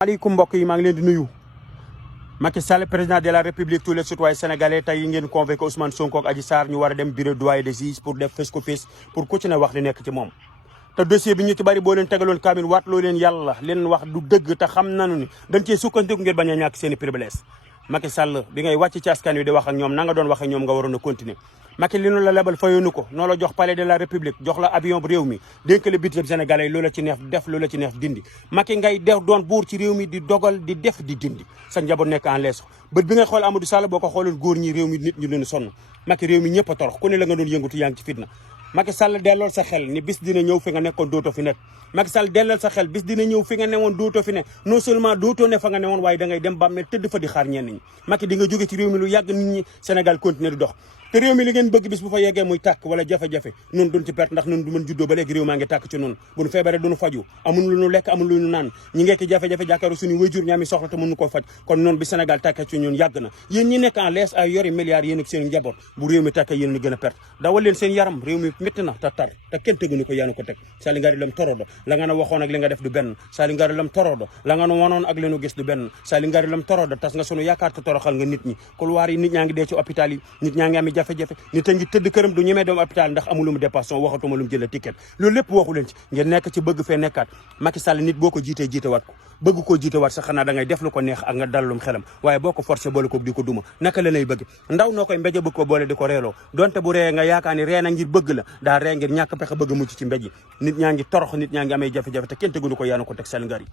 maaleykum mbokk yi maa ngi leen di nuyu Macky Sall président de la République tous les citoyens sénégalais tey ngeen convoqué Ousmane Sonko ak Adji Sarr ñu war a dem bureau doyen des juges pour def face to face pour ku ci ne wax li nekk ci moom. te dossier bi ñu ci bari boo leen tegaloon kaamil waat loo leen yàlla leen wax du dëgg te xam nañu ni dañ cee sukkandiku ngeen bañ a ñàkk seen i privilège. Macky Sall bi ngay wàcc ci askan wi di wax ak ñoom na nga doon wax ak ñoom nga waroon a continuer. Macky li nu la lebal fayoonu ko noo la jox palais de la république jox la avion bu réew mi dénk la budget sénégalais loola ci neex def loola ci neex dindi Macky ngay def doon buur ci réew mi di dogal di def di dindi sa njaboot nekk en lees bët bi ngay xool Amadou Sall boo ko xooloon góor ñi réew mi nit ñu leen sonn Macky réew mi ñëpp a torox ku ne la nga doon yëngatu yaa ngi ci fitna Macky Sall dellool sa xel ni bis dina ñëw fi nga nekkoon dootoo fi nekk Macky Sall dellal sa xel bis dina ñëw fi nga newoon dootoo fi ne non seulement dootoo ne fa nga newoon waaye da ngay dem bàmmeel tëdd fa di xaar ñenn ñi Macky di nga jóge ci réew mi lu yàgg nit ñi Sénégal continuer di dox te réew mi li ngeen bëgg bis bu fa yeggee muy tàkk wala jafe-jafe noonu duñ ci perte ndax noonu du mën juddoo ba léegi réew maa ngi tàkk ci noonu bu ñu feebaree duñu faju amun lu ñu lekk amun lu ñu naan ñi ngekki jafe-jafe jàkkaaru suñu wayjur ñaami soxla te mënu koo faj kon noonu bi Sénégal tàkkee ci ñun yàgg na yéen ñi nekk en lees ay yori milliards yéen ak seen njaboot bu réew mi tàkkee yéen ni gën a perte dawal leen seen yaram réew mi métti na te tar te kenn teguñu ko yaanu ko teg Sali Ngari Lam torodo la nga na waxoon ak li nga def du benn Sali Ngari Lam torodo la nga na wanoon ak li nu gis du benn Sali Ngari Lam torodo tas nga sunu yaakaar te toroxal nga nit ñi couloir yi nit ñaa ngi dee ci hôpital yi nit ñaa ngi ami jafe-jafe nit a ngi tëdd këram du ñemee dem hôpital ndax amul lu mu dépasse waxatuma lu mu jëlee ticket loolu lépp waxu leen ci ngeen nekk ci bëgg fee nekkaat Macky Sall nit boo ko jiitee jiite waat ko bëgg koo jiite waat sax xanaa da ngay def lu ko neex ak nga dalum xelam waaye boo ko forcé boole ko di ko duma naka la lay bëgg ndaw noo koy mbéje bëgg ko boole di ko reeloo donte bu ree nga yaakaar ni ree na ngir bëgg la daa ree ngir ñàkk pexe bëgg mucc ci mbéj yi nit ñaa ngi torox nit ñaa ngi amee jafe-jafe te kenn tegunu ko yaanu ko teg Sali Ngari